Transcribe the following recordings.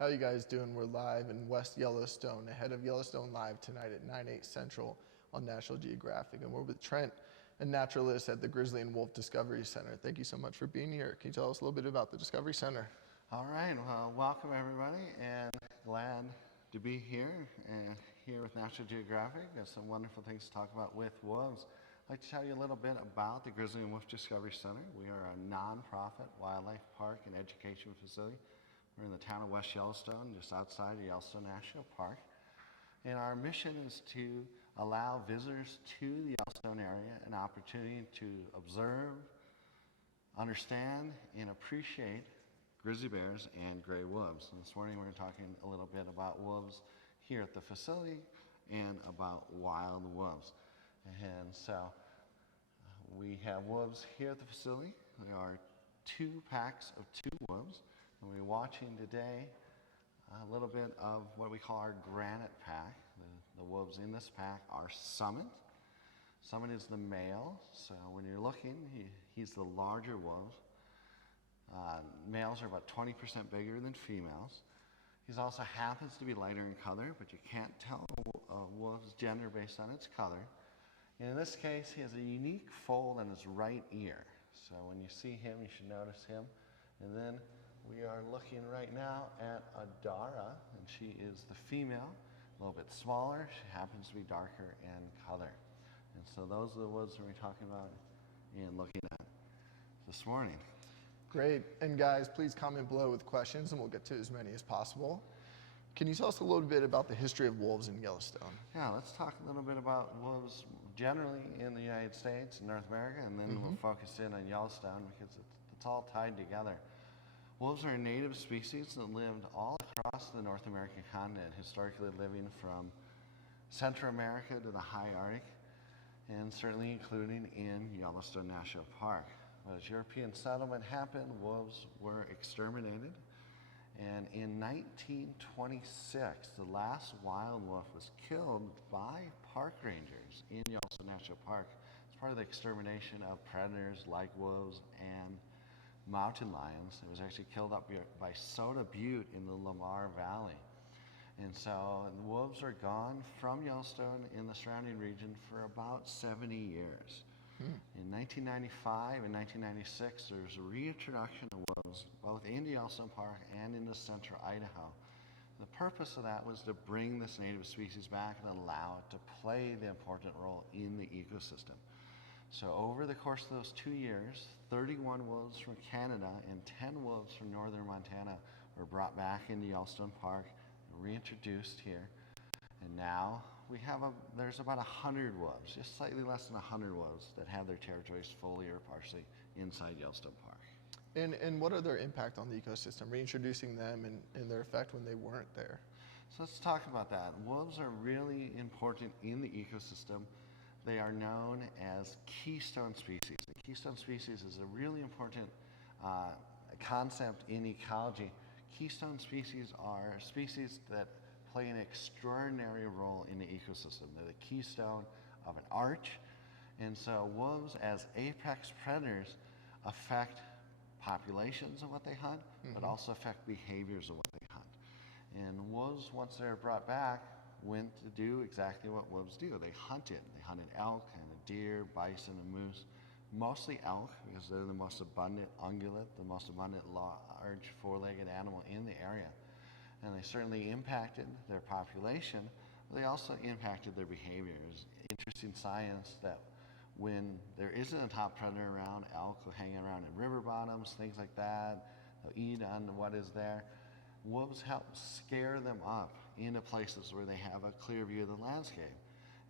How you guys doing? We're live in West Yellowstone, ahead of Yellowstone Live tonight at 9/8 Central on National Geographic. And we're with Trent, a naturalist at the Grizzly and Wolf Discovery Center. Thank you so much for being here. Can you tell us a little bit about the Discovery Center? All right, well, welcome everybody, and glad to be here, here with National Geographic. There's some wonderful things to talk about with wolves. I'd like to tell you a little bit about the Grizzly and Wolf Discovery Center. We are a nonprofit wildlife park and education facility. We're in the town of West Yellowstone, just outside of Yellowstone National Park. And our mission is to allow visitors to the Yellowstone area an opportunity to observe, understand, and appreciate grizzly bears and gray wolves. And this morning we're talking a little bit about wolves here at the facility and about wild wolves. And so we have wolves here at the facility. There are 2 packs of 2 wolves. And we're watching today a little bit of what we call our granite pack. The wolves in this pack are Summit. Summit is the male, so when you're looking, he's the larger wolf. Males are about 20% bigger than females. He also happens to be lighter in color, but you can't tell a wolf's gender based on its color. And in this case, he has a unique fold on his right ear. So when you see him, you should notice him. And then we are looking right now at Adara, and she is the female, a little bit smaller. She happens to be darker in color. And so those are the wolves that we're talking about and looking at this morning. Great. And guys, please comment below with questions and we'll get to as many as possible. Can you tell us a little bit about the history of wolves in Yellowstone? Yeah, let's talk a little bit about wolves generally in the United States and North America, and then we'll focus in on Yellowstone because it's all tied together. Wolves are a native species that lived all across the North American continent, historically living from Central America to the high Arctic, and certainly including in Yellowstone National Park. As European settlement happened, wolves were exterminated, and in 1926, the last wild wolf was killed by park rangers in Yellowstone National Park as part of the extermination of predators like wolves and mountain lions. It was actually killed up by Soda Butte in the Lamar Valley. And so the wolves are gone from Yellowstone in the surrounding region for about 70 years. In 1995 and 1996, there was a reintroduction of wolves both into Yellowstone Park and into central Idaho. The purpose of that was to bring this native species back and allow it to play the important role in the ecosystem. So over the course of those 2 years, 31 wolves from Canada and 10 wolves from northern Montana were brought back into Yellowstone Park and reintroduced here. And now there's about 100 wolves, just slightly less than 100 wolves that have their territories fully or partially inside Yellowstone Park. And what are their impact on the ecosystem, reintroducing them and their effect when they weren't there? So let's talk about that. Wolves are really important in the ecosystem. They are known as keystone species. The keystone species is a really important concept in ecology. Keystone species are species that play an extraordinary role in the ecosystem. They're the keystone of an arch. And so wolves as apex predators affect populations of what they hunt, but also affect behaviors of what they hunt. And wolves, once they're brought back, went to do exactly what wolves do. They hunted. They hunted elk and deer, bison, and moose. Mostly elk, because they're the most abundant ungulate, the most abundant large four-legged animal in the area. And they certainly impacted their population, but they also impacted their behaviors. Interesting science that when there isn't a top predator around, elk will hang around in river bottoms, things like that. They'll eat on what is there. Wolves help scare them up into places where they have a clear view of the landscape.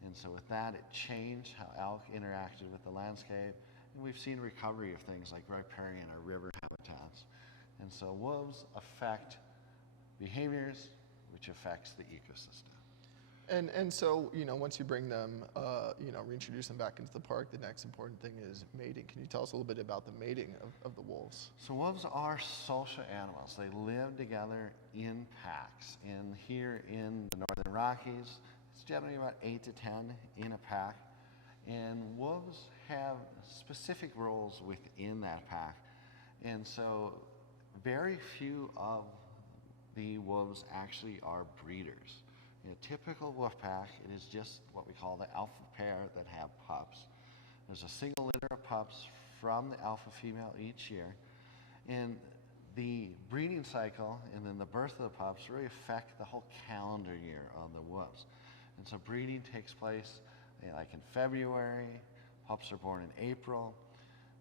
And so with that, it changed how elk interacted with the landscape. And we've seen recovery of things like riparian or river habitats. And so wolves affect behaviors, which affects the ecosystem. And so, once you bring them, reintroduce them back into the park, the next important thing is mating. Can you tell us a little bit about the mating of the wolves? So wolves are social animals. They live together in packs. And here in the Northern Rockies, it's generally about 8 to 10 in a pack. And wolves have specific roles within that pack. And so very few of the wolves actually are breeders. In a typical wolf pack, it is just what we call the alpha pair that have pups. There's a single litter of pups from the alpha female each year. And the breeding cycle and then the birth of the pups really affect the whole calendar year of the wolves. And so breeding takes place like in February, pups are born in April.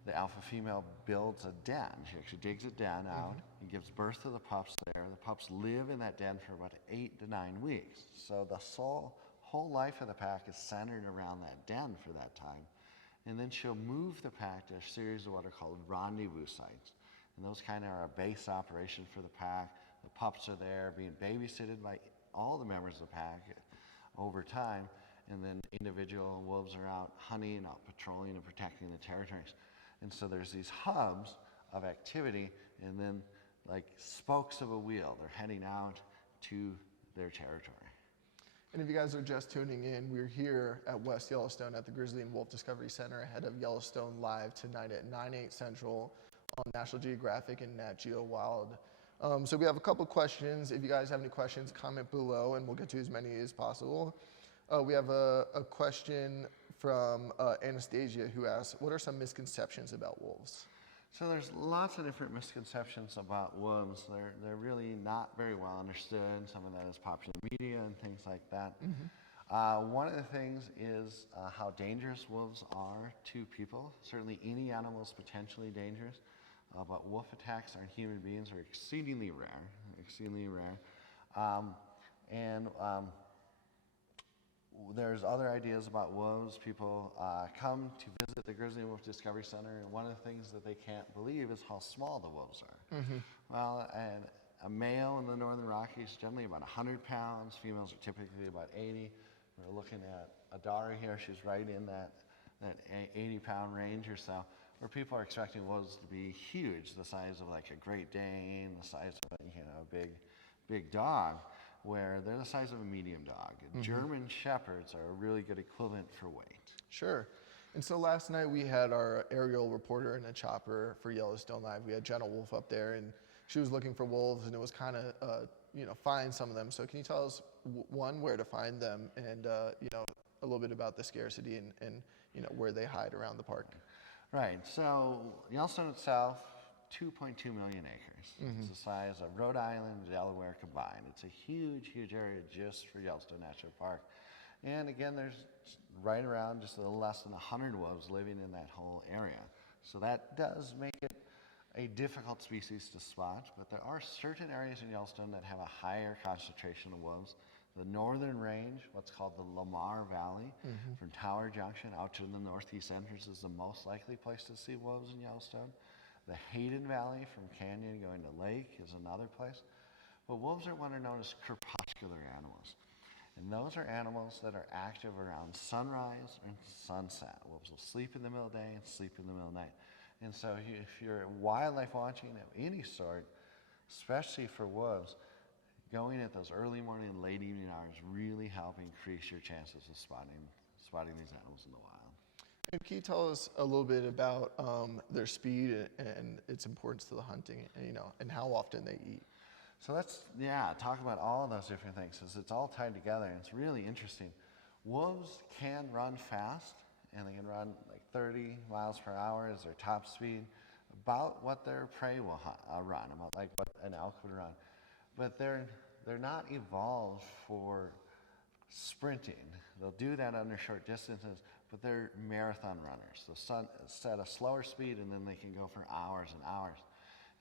The alpha female builds a den. She actually digs a den out and gives birth to the pups there. The pups live in that den for about 8 to 9 weeks. So the whole life of the pack is centered around that den for that time. And then she'll move the pack to a series of what are called rendezvous sites. And those kind of are a base operation for the pack. The pups are there being babysitted by all the members of the pack over time. And then individual wolves are out hunting, out patrolling and protecting the territories. And so there's these hubs of activity and then like spokes of a wheel. They're heading out to their territory. And if you guys are just tuning in, we're here at West Yellowstone at the Grizzly and Wolf Discovery Center ahead of Yellowstone Live tonight at 9/8 Central on National Geographic and Nat Geo Wild. So we have a couple questions. If you guys have any questions, comment below and we'll get to as many as possible. We have a question from Anastasia who asks, what are some misconceptions about wolves? So there's lots of different misconceptions about wolves. They're really not very well understood. Some of that is popular media and things like that. One of the things is how dangerous wolves are to people. Certainly any animal is potentially dangerous, but wolf attacks on human beings are exceedingly rare. There's other ideas about wolves. People come to visit the Grizzly and Wolf Discovery Center, and one of the things that they can't believe is how small the wolves are. Well, and a male in the Northern Rockies is generally about 100 pounds. Females are typically about 80. We're looking at Adara here. She's right in that 80-pound range or so, where people are expecting wolves to be huge, the size of like a Great Dane, the size of a big dog, where they're the size of a medium dog. German Shepherds are a really good equivalent for weight. Sure. And so last night we had our aerial reporter in a chopper for Yellowstone Live. We had Jenna Wolf up there, and she was looking for wolves, and it was kind of, find some of them. So can you tell us, one, where to find them, and, a little bit about the scarcity and where they hide around the park? Right. So Yellowstone itself, 2.2 million acres. It's the size of Rhode Island and Delaware combined. It's a huge, huge area just for Yellowstone National Park. And again, there's right around just a little less than 100 wolves living in that whole area. So that does make it a difficult species to spot, but there are certain areas in Yellowstone that have a higher concentration of wolves. The northern range, what's called the Lamar Valley, from Tower Junction out to the northeast entrance is the most likely place to see wolves in Yellowstone. The Hayden Valley from Canyon going to Lake is another place. But wolves are what are known as crepuscular animals. And those are animals that are active around sunrise and sunset. Wolves will sleep in the middle of the day and sleep in the middle of the night. And so if you're wildlife watching of any sort, especially for wolves, going at those early morning and late evening hours really help increase your chances of spotting these animals in the wild. And can you tell us a little bit about their speed and its importance to the hunting, and how often they eat? So let's, talk about all of those different things, because it's all tied together, and it's really interesting. Wolves can run fast, and they can run like 30 miles per hour as their top speed, about what their prey will run, about like what an elk would run. But they're not evolved for sprinting. They'll do that under short distances, but they're marathon runners. They'll set a slower speed, and then they can go for hours and hours.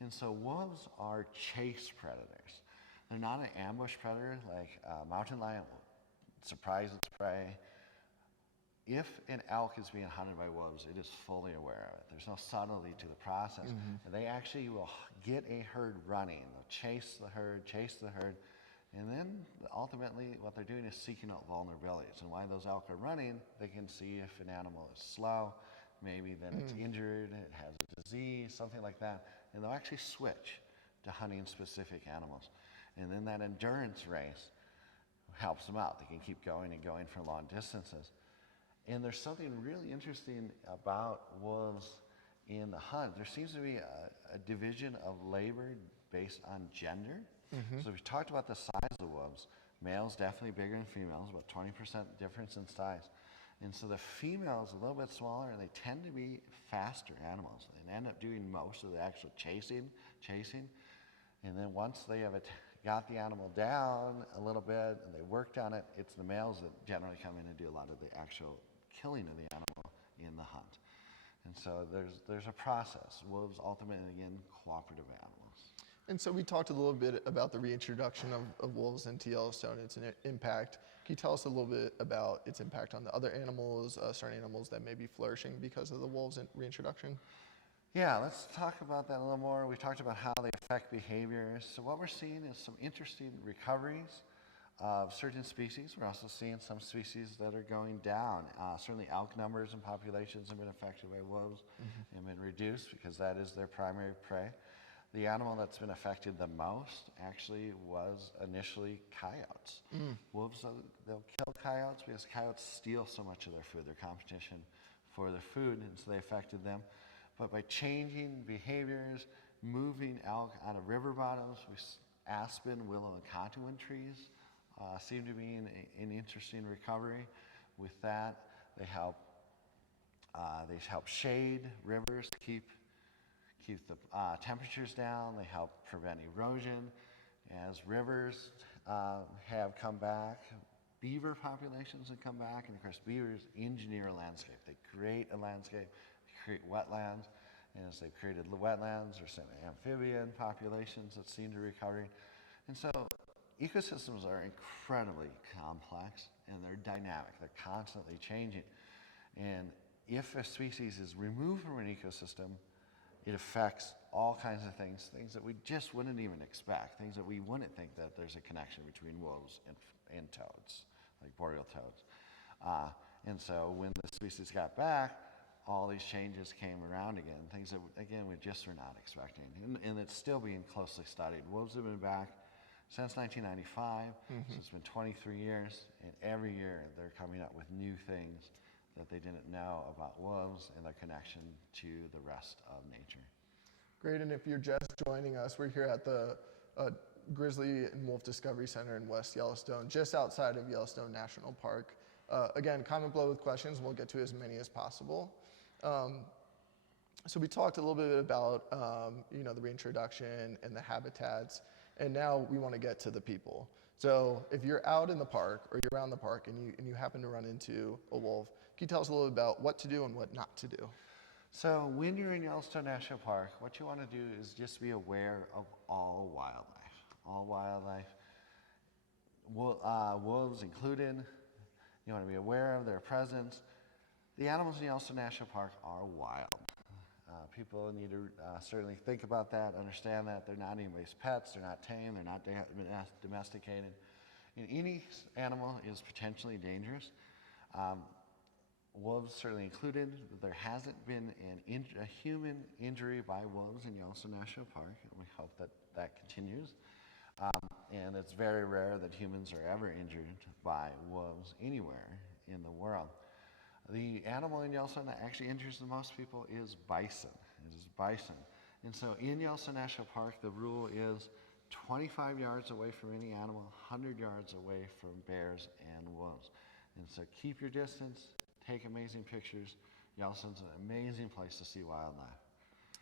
And so wolves are chase predators. They're not an ambush predator like a mountain lion will surprise its prey. If an elk is being hunted by wolves, it is fully aware of it. There's no subtlety to the process. And they actually will get a herd running. They'll chase the herd, and then ultimately what they're doing is seeking out vulnerabilities. And while those elk are running, they can see if an animal is slow, maybe then it's injured, it has a disease, something like that. And they'll actually switch to hunting specific animals. And then that endurance race helps them out. They can keep going and going for long distances. And there's something really interesting about wolves in the hunt. There seems to be a division of labor based on gender. So we talked about the size of wolves. Males definitely bigger than females, about 20% difference in size. And so the females a little bit smaller, and they tend to be faster animals. They end up doing most of the actual chasing. And then once they have got the animal down a little bit and they worked on it, it's the males that generally come in and do a lot of the actual killing of the animal in the hunt. And so there's a process. Wolves ultimately, again, cooperative animals. And so we talked a little bit about the reintroduction of wolves into Yellowstone, its impact. Can you tell us a little bit about its impact on the other animals, certain animals that may be flourishing because of the wolves' reintroduction? Yeah, let's talk about that a little more. We talked about how they affect behaviors. So what we're seeing is some interesting recoveries of certain species. We're also seeing some species that are going down. Certainly elk numbers and populations have been affected by wolves and been reduced because that is their primary prey. The animal that's been affected the most actually was initially coyotes. Wolves, they'll kill coyotes because coyotes steal so much of their food, their competition for their food, and so they affected them. But by changing behaviors, moving elk out of river bottoms, aspen, willow, and cottonwood trees seem to be in an interesting recovery. With that, they help shade rivers, keep the temperatures down. They help prevent erosion. As rivers have come back, beaver populations have come back, and of course beavers engineer a landscape. They create a landscape, they create wetlands, and as they've created the wetlands, there's some amphibian populations that seem to be recovering. And so ecosystems are incredibly complex and they're dynamic. They're constantly changing. And if a species is removed from an ecosystem, it affects all kinds of things that we just wouldn't even expect, things that we wouldn't think that there's a connection between wolves and toads, like boreal toads. And so when the species got back, all these changes came around again, things that, again, we just were not expecting. And it's still being closely studied. Wolves have been back since 1995, so it's been 23 years, and every year they're coming up with new things that they didn't know about wolves and their connection to the rest of nature. Great, and if you're just joining us, we're here at the Grizzly and Wolf Discovery Center in West Yellowstone, just outside of Yellowstone National Park. Again, comment below with questions, and we'll get to as many as possible. So we talked a little bit about the reintroduction and the habitats, and now we want to get to the people. So if you're out in the park or you're around the park and you happen to run into a wolf, can you tell us a little bit about what to do and what not to do? So when you're in Yellowstone National Park, what you want to do is just be aware of all wildlife. All wildlife, wolves included. You want to be aware of their presence. The animals in Yellowstone National Park are wild. People need to certainly think about that, understand that they're not anybody's pets, they're not tame, they're not domesticated. And any animal is potentially dangerous. Wolves certainly included. There hasn't been a human injury by wolves in Yellowstone National Park, and we hope that that continues. And it's very rare that humans are ever injured by wolves anywhere in the world. The animal in Yellowstone that actually injures the most people is bison. It is bison. And so in Yellowstone National Park, the rule is 25 yards away from any animal, 100 yards away from bears and wolves. And so keep your distance, take amazing pictures. Yellowstone's an amazing place to see wildlife.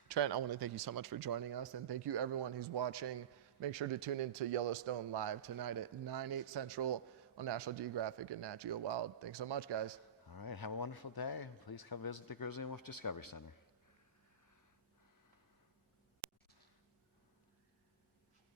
Trent, I want to thank you so much for joining us, and thank you everyone who's watching. Make sure to tune into Yellowstone Live tonight at 9/8 Central on National Geographic and Nat Geo Wild. Thanks so much, guys. All right, have a wonderful day. Please come visit the Grizzly and Wolf Discovery Center.